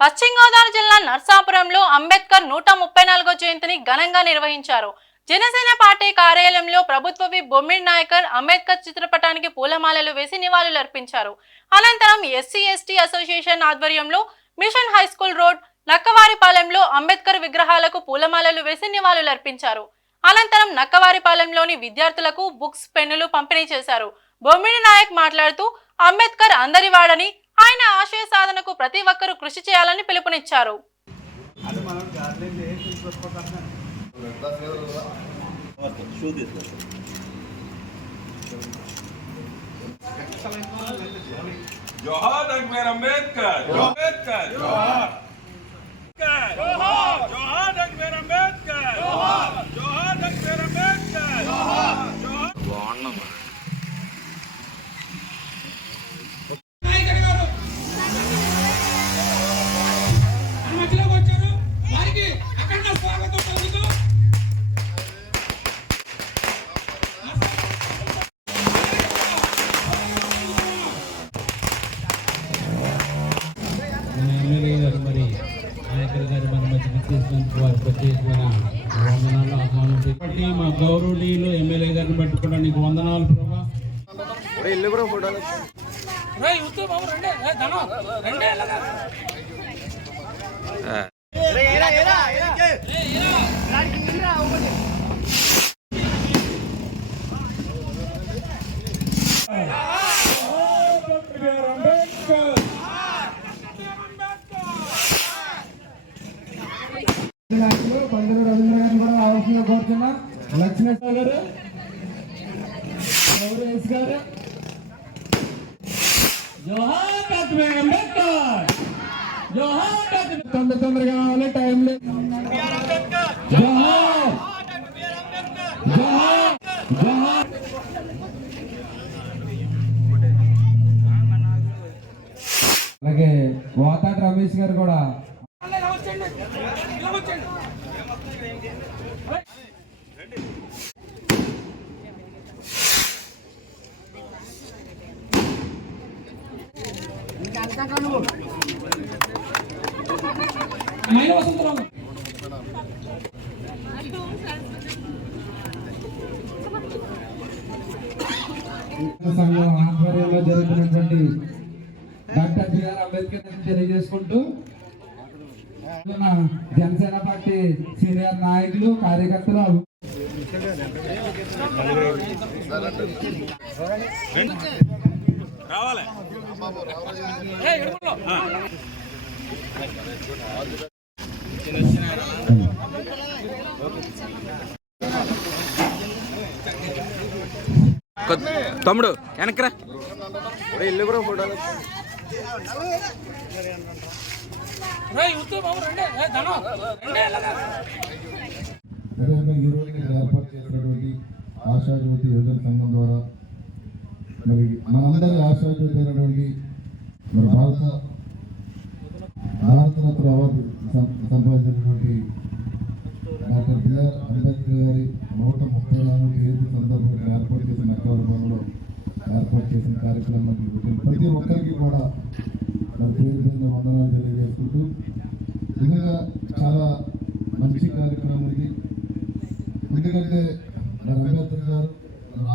పశ్చిమ గోదావరి జిల్లా నర్సాపురంలో అంబేద్కర్ 134వ జయంతిని ఘనంగా నిర్వహించారు. జనసేన పార్టీ కార్యాలయంలో ప్రభుత్వ విప్ బొమ్మిడి నాయకర్ అంబేద్కర్ చిత్రపటానికి పూలమాలలు వేసి నివాళులర్పించారు. అనంతరం ఎస్సీ ఎస్టీ అసోసియేషన్ ఆధ్వర్యంలో మిషన్ హై స్కూల్ రోడ్ నక్కవారిపాలెంలో అంబేద్కర్ విగ్రహాలకు పూలమాలలు వేసి నివాళులర్పించారు. అనంతరం నక్కవారిపాలెంలోని విద్యార్థులకు బుక్స్, పెన్నులు పంపిణీ చేశారు. బొమ్మిడి నాయక్ మాట్లాడుతూ అంబేద్కర్ అందరివాడని, ఆయన ఆశయ సాధనకు ప్రతి ఒక్కరూ కృషి చేయాలని పిలుపునిచ్చారు. जोहार डॉक्टर अंबेडकर, अंबेडकर जोहार, जोहार जोहार डॉक्टर अंबेडकर, जोहार जोहार डॉक्टर अंबेडकर, जोहार जोहार మా గౌరవనీయులు ఎమ్మెల్యే గారిని పట్టుకోవడం నీకు వందనాలు ప్రభా. పండుగ రవీంద్ర గారిని కూడా ఆలోచన కోరుతున్నా. లక్ష్మీశ్వర గారు, గౌరవేష్ గారు, జోహార్ డాక్టర్ అంబేద్కర్, జోహార్ డాక్టర్. తొందరగా కావాలి, టైం లేదు. జోహార్ జోహార్ జోహార్. అలాగే వాతాటి రమేష్ గారు కూడా సంఘం ఆధ్వర్యంలో జరుగుతున్నటువంటి డాక్టర్ బిఆర్ అంబేద్కర్ తెలియజేసుకుంటూ జనసేన పార్టీ సీనియర్ నాయకులు, కార్యకర్తలు రావాలి. తమ్ముడు వెనకరా ఇల్లు కూడా ఫోటోలు ఏర్పాటు చేసినటువంటి ఆశాజ్యోతి యువజన సంఘం ద్వారా మరి మనందరి ఆశాజ్యోతి అయినటువంటి మరి భారతరత్న అవార్డు సంపాదించినటువంటి డాక్టర్ బిఆర్ అంబేద్కర్ గారి 134వ జయంతి సందర్భంగా ఏర్పాటు చేసిన నక్కవారిపాలెంలో ఏర్పాటు చేసిన కార్యక్రమానికి ప్రతి ఒక్కరికి కూడా మరి పేరు పేరున వందనాలు తెలియజేసుకుంటూ, నిజంగా చాలా మంచి కార్యక్రమం ఇది. ఎందుకంటే మరి అంబేద్కర్ గారు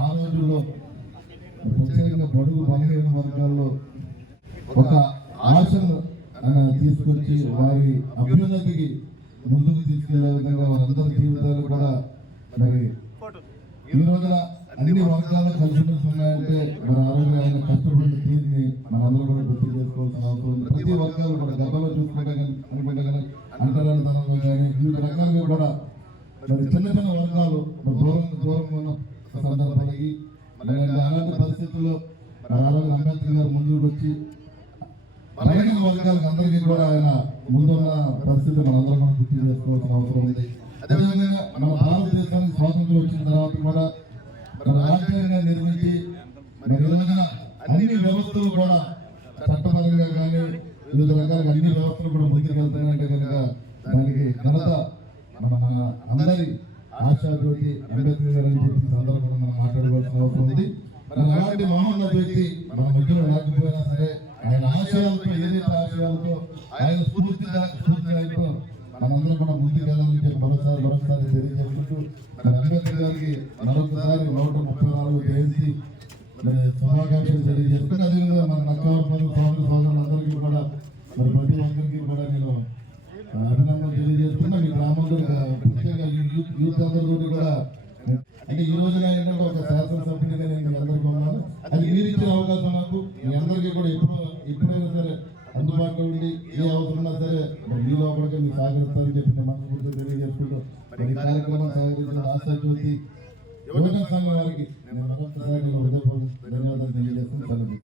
ఆ రోజుల్లో ప్రత్యేకంగా బడుగు బలహీన వర్గాల్లో ఒక ఆశను తీసుకొచ్చి వారి అభ్యున్నతికి ముందుకు తీసుకెళ్లే విధంగా వారందరి జీవితాలు కూడా మరి ఈ రోజున అన్ని వర్గాలు కలిసిమెలిసి ఉన్నాయంటే మరి ఆ రోజు ఆయన కష్టపడిన తీరుని మనందరూ కూడా గుర్తు చేసుకోవాల్సిన అవసరం ఉంది. ప్రతి వర్గాలు కూడా గతంలో చూసుకుంటే అనుకుంటే కానీ అంటరానితనంలో కానీ వివిధ రకాలుగా కూడా మరి చిన్న చిన్న వర్గాలు దూరంగా ఉన్న సందర్భాలకి మరి అలాంటి పరిస్థితుల్లో ఆ రోజు అంబేద్కర్ గారు ముందుకు వచ్చి బలహీన వర్గాలకు అందరికీ కూడా ఆయన ముందున్న పరిస్థితి మనందరం కూడా గుర్తు చేసుకోవాల్సిన అవసరం ఉంది. అదేవిధంగా మన భారతదేశానికి స్వాతంత్రం వచ్చిన తర్వాత కూడా మన రాజ్యాంగంగా నిర్మించి మరి రోజున అన్ని వ్యవస్థలు కూడా చట్టపరంగా కానీ వివిధ రకాలుగా అన్ని వ్యవస్థలు కూడా ముందుకు వెళ్తాయంటే కనుక దానికి ఘనత మన అందరి ఆశాజ్యోతి అంబేద్కర్ గారు అని చెప్పి సందర్భంగా మనం మాట్లాడుకోవాల్సిన అవసరం ఉంది. మరి అలాంటి మహోన్నత వ్యక్తి మన మధ్యలో లేకపోయినా సరే ఆయన ఆశయాలతో ఏదైతే ఆశయాలతో ఆయన స్ఫూర్తి స్ఫూర్తిదాయకం మనందరం కూడా ముందుకు వెళ్ళాలని చెప్పి మరోసారి తెలియజేసుకుంటూ మరి అంబేద్కర్ గారికి మరొకసారి 134 జయంతి శుభాకాంక్షలు తెలియజేసుకుంటూ అదేవిధంగా మన నక్కవరపల్లి సోదరులందరికీ కూడా మరి ప్రతి ఒక్కరికి కూడా నేను అభినందనలు తెలియజేస్తున్నా. మీ గ్రామంలో ముఖ్యంగా యూత్ అందరితో కూడా అంటే ఈ రోజున ఏంటంటే ఒక శాసనసభ్యుడిగా నేను మీ అందరికీ ఉన్నాను. అది మీరు ఇచ్చిన అవకాశం నాకు. మీ అందరికీ కూడా ఎప్పుడైనా సరే అందుబాటులో ఉండి ఏ అవసరం ఉన్నా సరే మీ లోపలికి మీరు సహకరిస్తారని చెప్పి నేను మనస్ఫూర్తిగా తెలియజేసుకుంటూ మరి ఈ కార్యక్రమం సహకరించిన ఆశాజ్యోతి యువజన సంఘం వారికి నేను మరొకసారి హృదయపూర్వక ధన్యవాదాలు తెలియజేస్తున్నాను.